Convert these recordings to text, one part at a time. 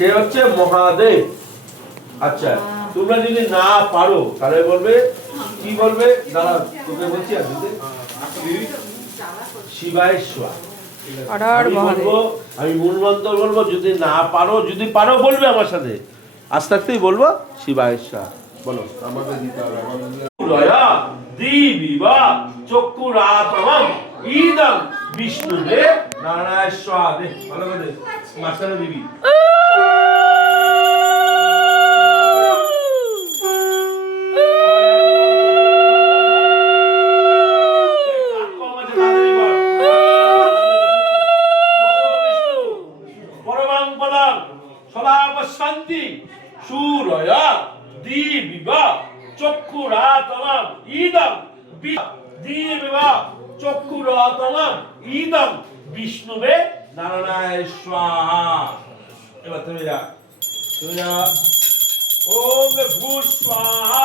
সে হচ্ছে মহাদেব। আচ্ছা, তোমরা যদি না পারো তাহলে বলবে কি বলবে? দাঁড়া, তোকে বলছি শিবায় স্বা। আমি মূল মন্ত্র বলবো, যদি না পারো, যদি পারো বলবে আমার সাথে আস্তে আস্তেই বলবো শিবায় স্বা। বলো আমাকে দিতে হবে। চক্ষুরাতমম ইদং বিষ্ণুবে নারায়ণ স্বাদে। ভালো করে মাঝখানে দিবি। শান্তি সুরয়া দিবিবা চক্ষুরাতমম ইদং দিবিবা চক্ষুরাতমম ইদং বিষ্ণুবে নারায়ণ স্বাহা। এবার তুমি যা, তুমি যা। ওম ভূ স্বাহা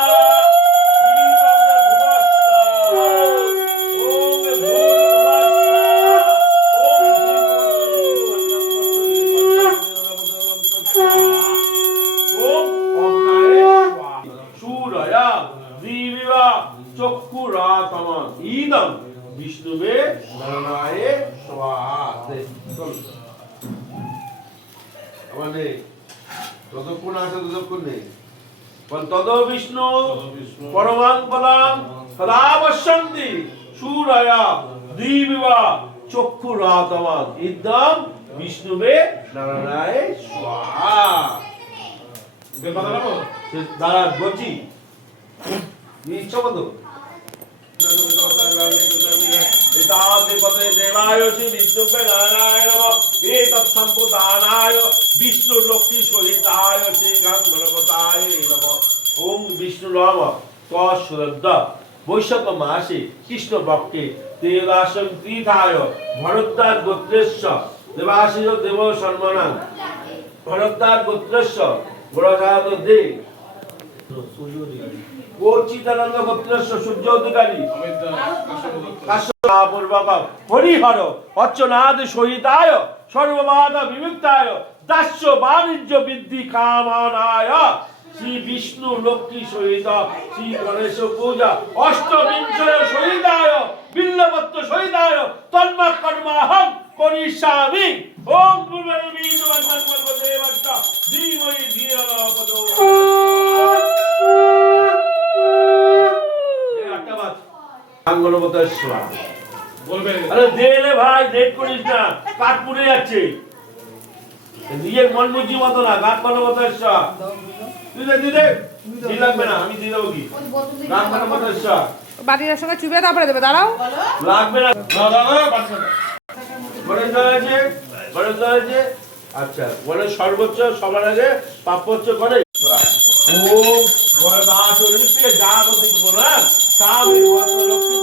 চক্ষুরাতমম ইদং বিষ্ণুবে নারায়ণ স্বাহা। মানে ততক্ষণ আছে, ততক্ষণ নেই। তদ বিষ্ণু পরমাং পদং সদা পশ্যন্তি সূরয়া দিবিবা চক্ষুরাতমম ইদং বিষ্ণুবে নারায়ণ স্বাহা। দাঁড়া বলছি, ইচ্ছা মতো বিষ্ণু লক্ষ্মী সহিতায় শ্রীগাঙ্গরবতায় নমঃ। ওম বিষ্ণু নম তৎসুরদ্দা বৈশাখ মাসে কৃষ্ণ পক্ষে তেদাসং তীর্থায় ভরদ্বাজ গোত্রেশ্ব দেবাশিষ দেব সম্মানাং ভরদ্বাজ গোত্রেশ্ব ব্রজাদ দে চিদানন্দ গোত্রেশ্ব সূর্য অধিকারী হরিহর অর্চনাদ সহিতায় সর্ববাধা বিমুক্তায় দাস্য বাণিজ্য বৃদ্ধি কামনায় শ্রী বিষ্ণু লক্ষ্মী সহিত শ্রী গণেশ পূজা অষ্টবিংশ সহিতায় বিল্লপত্র সহিতায় তন্মা কর্মাহং করিষ্যামি। ওম পূর্বরবি দেবস্য ধীমহি ধিয়া ভাই লেট করিস না, কাঠ পুড়ে যাচ্ছে। নিজের মন বুঝি মতো না, গান কোনো মতো লাগবে না, আমি দিয়ে দেবো কি গান কোনো মতো বাটির সঙ্গে চুবিয়ে তারপরে দেবে। দাঁড়াও, লাগবে না। গণেশ আছে। আচ্ছা, বলে সর্বোচ্চ সবার আগে পাপোচ্চ করে ও দাস যা করতে বলো না স্বামী লক্ষ্মী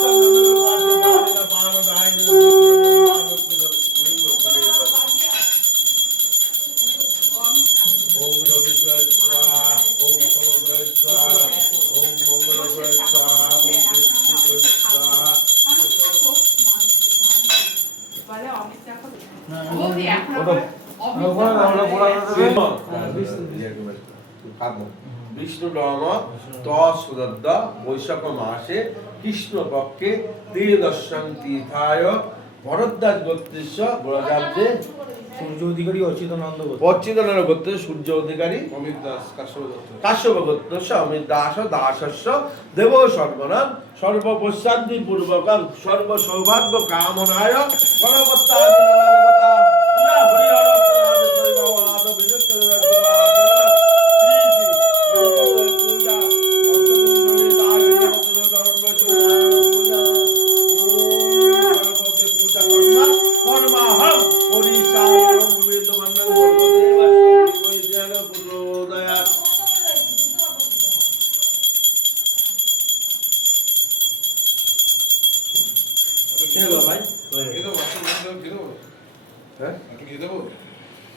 বিষ্ণু নম তৎসুরদ্দা বৈশাখ মাসে কৃষ্ণ পক্ষে ত্রিদশং তীর্থায় ভরদ্বাজ গোত্রেশ্ব ব্রজাব্দে সূর্য অধিকারী অচ্যুতানন্দ গোত্র সূর্য অধিকারী অমিত দাস কাশ্যপ গোত্রস্য অমিত দাস দাসস্য দেব সর্বনাম সর্বপ্রশান্তি পূর্বকং সর্ব সৌভাগ্য কামনায়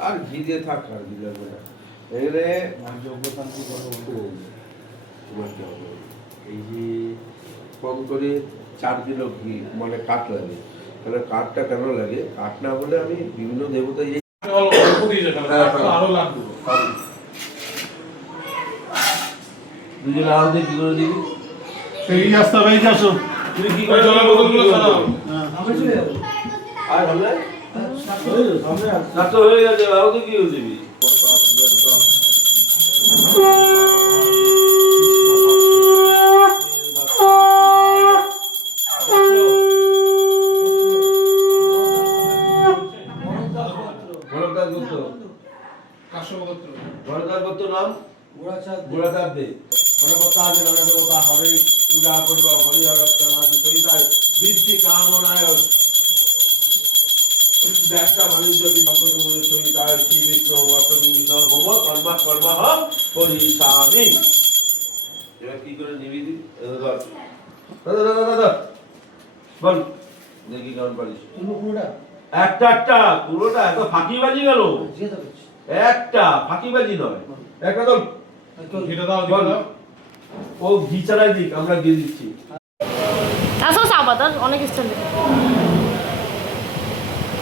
আর ঘি দিয়ে থাক, আর ঘি লাগবে না। এবারে যজ্ঞশান্তি এই যে কম করে 4 কিলো ঘি মানে কাঠ লাগে। তাহলে কাঠটা কেন লাগে? কাঠ না হলে আমি বিভিন্ন দেবতা অল্প দিয়ে যাবে আরো লাগবে দুজন আরো দিয়ে কি করে দিবি সেই রাস্তা বাইকে আসো তুই কি করে জলের বোতলগুলো ছাড়াও আমরা চলে যাবো আর হবে আমরা নাস্তা হয়ে গেছে আরো তো কি করে দিবি বড়দার গুপ্ত কাশ্যপগোত্র বড়দার গুপ্ত নাম গোড়াচাঁদ গোড়াদার দে গণপতা আদি নানা দেবতা হরে পূজা করব হরিহর চনাদি সহিতায় বৃদ্ধি কামনায় ব্যবসা বাণিজ্য বিজ্ঞাপনের সহিতায় শ্রী বিষ্ণু অষ্টবিংশ হোম কর্মা কর্মা পরিসামি এবার কি করে নিবিদি দাদা দাদা দাদা বল দেখি কেমন পারিস তুলবো পুরোটা একটা পুরোটা এত ফাঁকিবাজি গেল যেতে পারছি একটা ফাঁকিবাজি নয় একটা তো ঘিটা দাও দিকে দাও ও ঘি চালাই দিক আমরা দিয়ে দিচ্ছি আসো সাবাদার অনেক স্টাইল